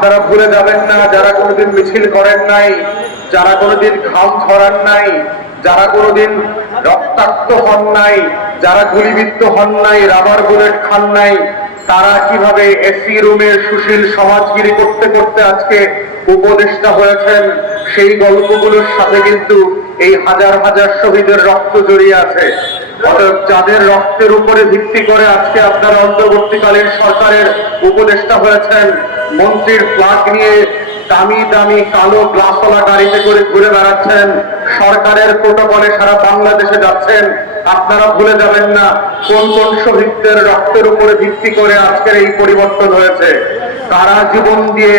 আপনারা ভুলে যাবেন না, যারা কোনোদিন মিছিল করেন নাই, যারা কোনোদিন ঘাম ছড়ান নাই, যারা কোনোদিন রক্তাক্ত হন নাই, যারা গুলিবিদ্ধ হন নাই রাবার বুলেট খান নাই, তারা কীভাবে এসি রুমে সুশীল সমাজগিরি করতে করতে আজকে উপদেষ্টা হয়েছেন, সেই গল্পগুলোর সাথে কিন্তু এই হাজার হাজার শহীদের রক্ত জড়িয়ে আছে। যাদের রক্তের উপরে ভিত্তি করে আজকে আপনারা অন্তর্বর্তীকালীন সরকারের উপদেষ্টা হয়েছেন মন্ত্রীর ফ্ল্যাগ নিয়ে দামি দামি কালো গ্লাসওয়ালা গাড়িতে করে ঘুরে বেড়াচ্ছেন। সরকারের প্রোটোকলে সারা বাংলাদেশে যাচ্ছেন। আপনারা ভুলে যাবেন না, কোন কোন শহীদদের রক্তের উপরে ভিত্তি করে আজকের এই পরিবর্তন হয়েছে। তারা জীবন দিয়ে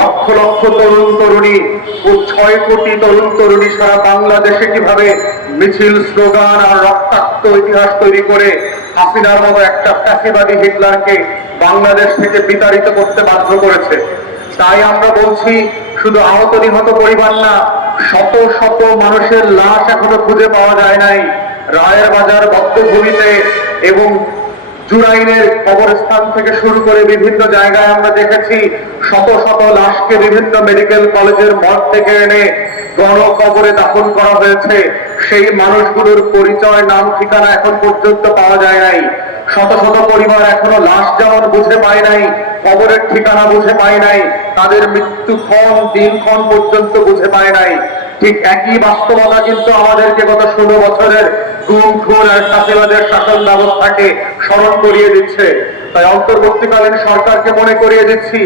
লক্ষ লক্ষ তরুণ তরুণী ও ছয় কোটি তরুণ তরুণী সারা বাংলাদেশে কীভাবে মিছিল, স্লোগান আর রক্তাক্ত ইতিহাস তৈরি করে হাসিনার মতো একটা ফ্যাসিবাদী হিটলারকে বাংলাদেশ থেকে বিতাড়িত করতে বাধ্য করেছে। তাই আমরা বলছি, শুধু আহত নিহত পরিবার না, শত শত মানুষের লাশ এখনও খুঁজে পাওয়া যায় নাই। রায়ের বাজার বদ্ধভূমিতে এবং জুরাইনের কবরস্থান থেকে শুরু করে বিভিন্ন জায়গায় আমরা দেখেছি, শত শত লাশকে বিভিন্ন মেডিকেল কলেজের মঠ থেকে এনে গণকবরে দাফন করা হয়েছে। সেই মানুষগুলোর পরিচয়, নাম, ঠিকানা এখন পর্যন্ত পাওয়া যায় নাই। শত শত পরিবার এখনও লাশ যেমন বুঝে পায় নাই কবরের ঠিকানা বুঝে পায় নাই। তাদের মৃত্যুক্ষণ দিনক্ষণ পর্যন্ত বুঝে পায় নাই। ঠিক একই বাস্তবতা কিন্তু আমাদেরকে গত ষোলো বছরের গুম, খুন আর ফাঁসিবাদের শাসন ব্যবস্থাকে স্মরণ করিয়ে দিচ্ছে। তাই অন্তর্বর্তীকালীন সরকারকে মনে করিয়ে দিচ্ছি,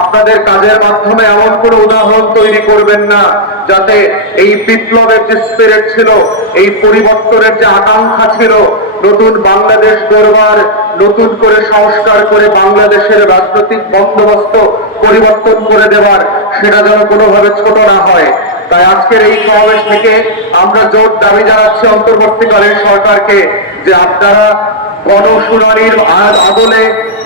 আপনাদের কাজের মাধ্যমে এমন কোন উদাহরণ তৈরি করবেন না, যাতে এই বিপ্লবের যে স্পিরিট ছিল, এই পরিবর্তনের যে আকাঙ্ক্ষা ছিল নতুন বাংলাদেশ গড়বার, নতুন করে সংস্কার করে বাংলাদেশের রাজনৈতিক বন্দোবস্ত পরিবর্তন করে দেওয়ার সেটা যেন কোনোভাবে ছোট না হয়। তাই আজকের এই সমাবেশ থেকে আমরা জোর দাবি জানাচ্ছি অন্তর্বর্তীকালীন সরকারকে যে আপনারা গণশুনানির আদলে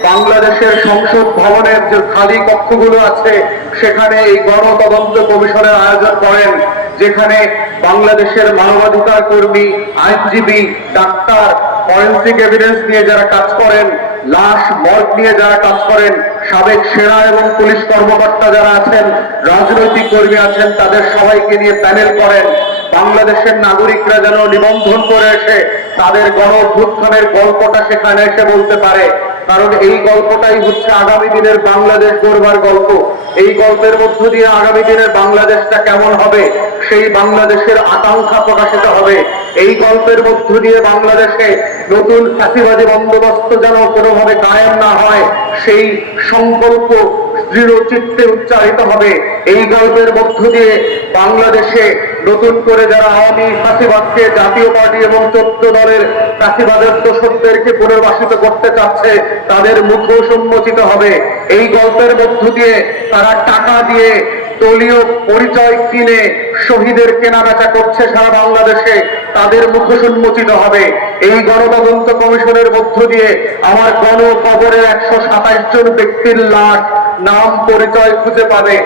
বাংলাদেশের সংসদ ভবনের যে খালি কক্ষগুলো আছে, সেখানে এই গণতদন্ত কমিশনের আয়োজন করেন। যেখানে বাংলাদেশের মানবাধিকার কর্মী, আইনজীবী, ডাক্তার, ফরেন্সিক এভিডেন্স নিয়ে যারা কাজ করেন, লাশ মর্গ নিয়ে যারা কাজ করেন, সাবেক সেনা এবং পুলিশ কর্মকর্তা যারা আছেন, রাজনৈতিক কর্মী আছেন, তাদের সবাইকে নিয়ে প্যানেল করেন। বাংলাদেশের নাগরিকরা যেন নিবন্ধন করে এসে তাদের গণ অভ্যুত্থানের গল্পটা সেখানে এসে বলতে পারে। কারণ এই গল্পটাই হচ্ছে আগামী দিনের বাংলাদেশ গড়বার গল্প। এই গল্পের মধ্য দিয়ে আগামী দিনের বাংলাদেশটা কেমন হবে, সেই বাংলাদেশের আকাঙ্ক্ষা প্রকাশিত হবে। এই গল্পের মধ্য দিয়ে বাংলাদেশে নতুন ফাঁসিবাদী বন্দোবস্ত যেন কোনোভাবে কায়েম না হয়, সেই সংকল্প দৃঢ় চিত্তে উচ্চারিত হবে। এই গল্পের মধ্য দিয়ে বাংলাদেশে নতুন করে যারা আওয়ামী ফাঁসিবাদকে জাতীয় পার্টি এবং চোদ্দ দলের ফাঁসিবাদের দোষকদেরকে পুনর্বাসিত করতে চাচ্ছে, তাদের মুখও সম্মোচিত হবে। এই গল্পের মধ্য দিয়ে তারা টাকা দিয়ে দলীয় পরিচয় কিনে শহীদের কেনাবেচা করছে সারা বাংলাদেশে, তাদের মুখ উন্মোচিত হবে। এই গণতদন্ত কমিশনের মধ্য দিয়ে আমার গণ কবরের একশো সাতাইশ জন ব্যক্তির লাশ নাম পরিচয় খুঁজে পাবে।